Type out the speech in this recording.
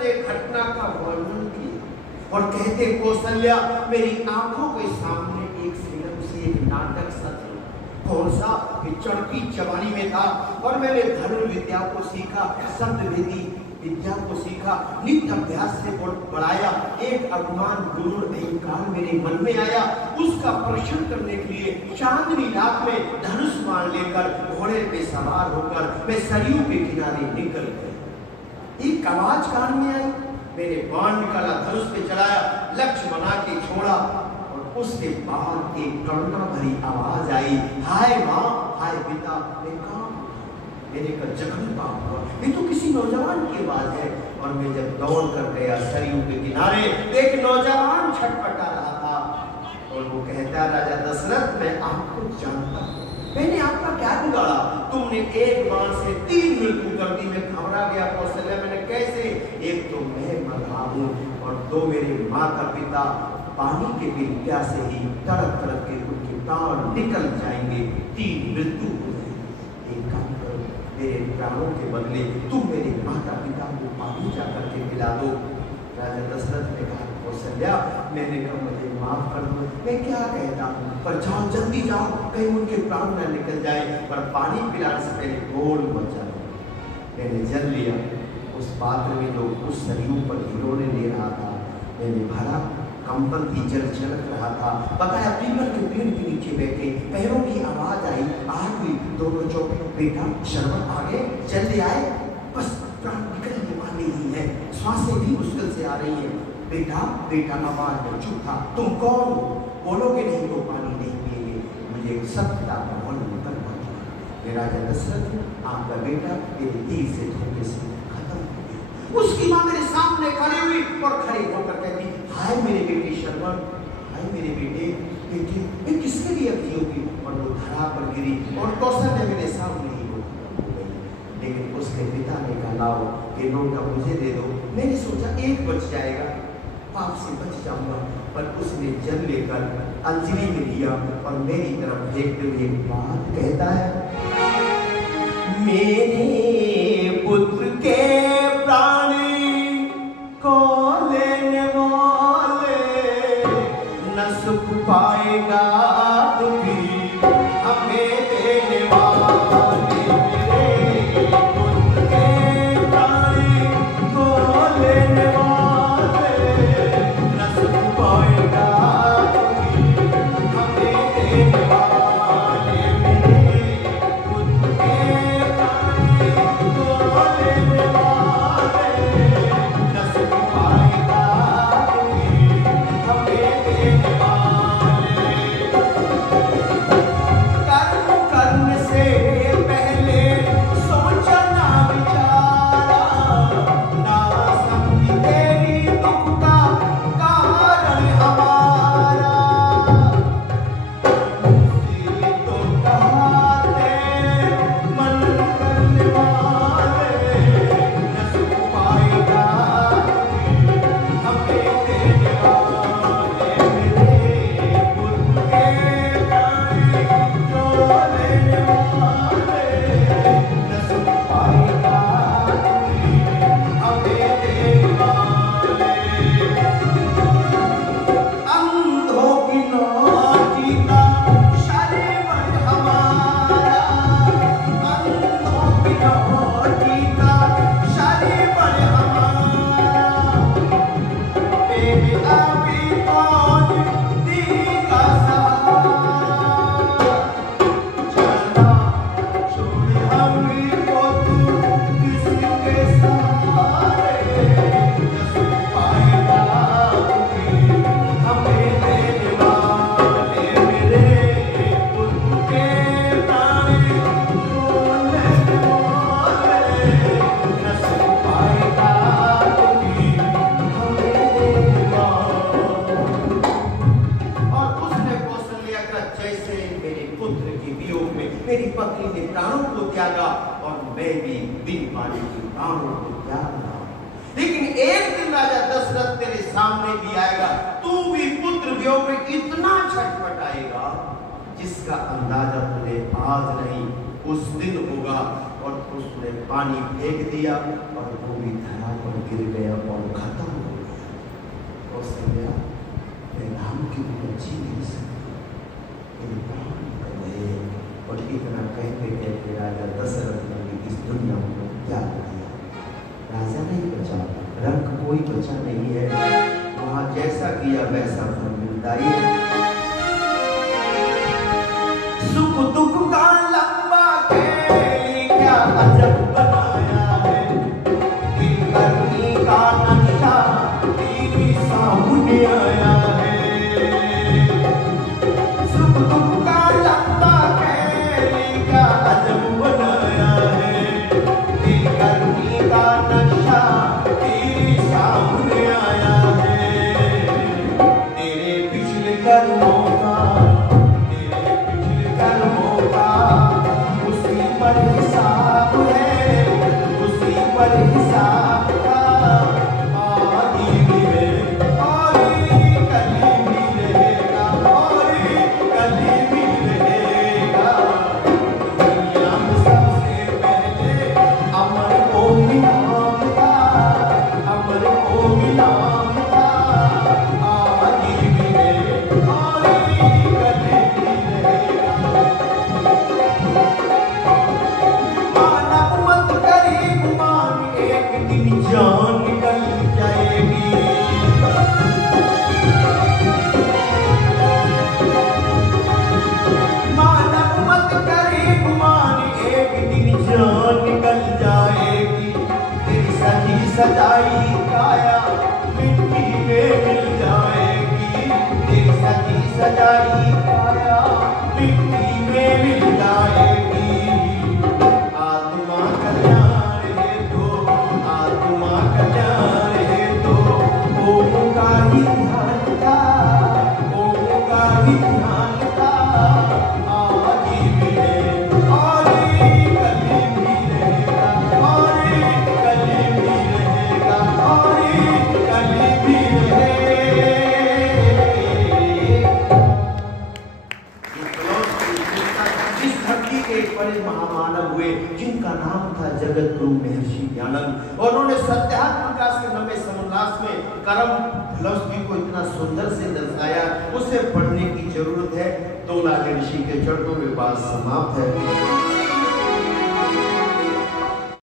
ने घटना का वर्णन किया और कहते, कौशल्या मेरी आंखों के सामने एक फिल्म से एक नाटक सा था। कौन सा? कि चढ़ती जवानी में था और मैंने धनुर्विद्या को सीखा, शब्दवेदी विद्या को सीखा, नित्य अभ्यास से बढ़ाया। एक अभिमान गुरु अहंकार मेरे मन में आया, उसका परीक्षण करने के लिए चांदनी रात में धनुष मान लेकर घोड़े पे सवार होकर मैं सरयू के किनारे निकल गया। एक आवाज कान में आई, मैंने बाण निकाला, धनुष पे चलाया, लक्ष्य बना के छोड़ा और उसके बाद एक करुणा भरी आवाज आई, हाय माँ, हाय पिता, मैं कहाँ? मेरे का जख्म पाप हुआ। ये तो किसी नौजवान की आवाज है। और मैं जब दौड़ कर गया सरयू के किनारे, एक नौजवान छटपटा रहा था और वो कहता, राजा दशरथ मैं आपको जानता हूँ, मैंने आपका क्या बिगाड़ा? तुमने एक बाण से 3 मृत्यु कर दी। मैं घबरा गया, कौशल्या मैंने कैसे? एक तो मैं मर रहा हूँ और 2 मेरे माता पिता पानी के बिन प्यासे ही तड़प तड़प के उनके प्राण निकल जाएंगे, 3 मृत्यु हो जाएंगे। एक काम करो, मेरे प्राणों के बदले तुम मेरे माता पिता को पानी जाकर के पिला दो। राजा दशरथ ने कहा, कौशल्या मैंने कहा मुझे माफ कर दो, मैं क्या कहता हूँ, पर जाओ जल्दी जाओ, कहीं उनके प्राण न निकल जाए, पर पानी पिलाने से पहले बोल मत जाओ। मैंने जल लिया, उस पात्र में जो उस सरयू पर हिलोने ले रहा था मैंने भरा, कंपन थी, जल छलक रहा था। बकाया पीपल के पेड़ के नीचे बैठे, पैरों की आवाज आई, आ गई, दोनों चौके, बेटा शरबत आ गए, जल्दी आए, बस प्राण निकलने वाले ही है, सांसें भी मुश्किल से आ रही है। बेटा बेटा आवाज में चुप था, तुम कौन हो? बोलोगे नहीं तो पानी नहीं पिएंगे। मुझे सत्य का वर्णन करना चाहिए। राजा दशरथ आपका बेटा मेरे तीर से धोखे से खत्म हो गया। उसकी माँ मेरे सामने खड़ी हुई और खड़ी होकर कहती, हाय मेरे बेटे शर्मन, हाय मेरे बेटे, बेटे मैं किसके लिए अभी होगी? और वो धरा पर गिरी और कौशल्या मेरे सामने ही हो गई। लेकिन उसके पिता ने कहा, लाओ ये लोटा मुझे दे दो। मैंने सोचा एक बच जाएगा, पाप से बच जाऊंगा, पर उसने जल लेकर अंजलि में लिया और मेरी तरफ देखते हुए एक बात कहता है, मेरे पुत्र के प्राण को लेने वाले न सुख पाएगा दुखी हमें देने वाले। मेरे पुत्र के प्राण को लेने वाले न सुख पाएगा दुखी हमें देने वाले। मेरे पुत्र के प्राण को लेने वाले न सुख पाएगा दुखी हमें देने वाले। कर्म करने से पहले सोचा ना विचारा, ना समझी तेरी दुख का कारण हमारा। मुझसे तो कहाते मन करने वाले न सुख पाएगा हमें देने वाले। मेरे पुत्र के प्राण को लेने वाले न सुख पाएगा हमें देने वाले। अंधों की नौटी का शरीर हमारा, अंधों की नौटी का शरीर हमारा। बेटा भी कौन देगा सहारा, चला छोड़ हमको तू किसके सहारे। न सुख पाएगा दुखी हमें देने वाले। मेरे पुत्र के प्राण को लेने वाले न सुख पाएगा दुखी हमें देने वाले। और उसने कौशल्या का, जैसे मेरे पुत्र के वियोग में मेरी पत्नी ने प्राणों को त्यागा और मैं भी बिन पानी के प्राणों को त्याग रहा हूं। लेकिन एक दिन राजा दशरथ तेरे सामने भी आएगा, तू भी पुत्र वियोग में इतना छटपटाएगा जिसका अंदाजा तुझे आज नहीं उस दिन होगा। और उसने पानी फेंक दिया और वो भी धरा पर गिर गया और खत्म हो गया। कौशल्या, मैं राम की बिना जी नहीं सकती, मेरे प्राण निकल गए। और इतना कहते कहते राजा दशरथ ने इस दुनिया को त्याग दिया। राजा नहीं बचा, रंग कोई बचा नहीं है। वहां जैसा किया वैसा फल मिलता है। सुख दुख का लंबा खेल क्या अजब बनाया है, दिल करनी का नक्शा तेरे सामने आया है। सुख दुख का लंबा खेल क्या अजब बनाया है, दिल करनी का नक्शा तेरे सामने आया है। तेरे पिछले कर्मों का उसी पर हिसाब है, उसी पर हिसाब का आदि भी है और कली भी रहेगा, और कली भी रहेगा। दुनिया में सबसे पहले अमर ओमी नाम था, अमर ओमी नाम था। आदि भी है और कली भी रहेगा। मानव मत करीब मान, एक दिन जान निकल जाएगी। मानव मत करीब मान, एक दिन जान निकल जाएगी। तेरी सजी सजाई काया मिट्टी में मिल जाएगी। तेरी सजी सजाई काया मिट्टी में मिल जाएगी। आत्मा कल्याण है तो, आत्मा कल्याण है तो ओम का ही ध्यान था, ओम का ही ध्यान था। आज भी है और कल भी रहेगा, और कल भी रहेगा, और कल भी रहेगा। इस धरती के एक बड़े महामानव हुए जिनका नाम था जगत गुरु महर्षि ज्ञानंद, और उन्होंने सत्याग्रह प्रकाश के 90 समोल्लास में कर्म फिलॉसफी को इतना सुंदर से दर्शाया। उसे पढ़ने की जरूरत है। 2 लाख ऋषि के चरणों में बात समाप्त है।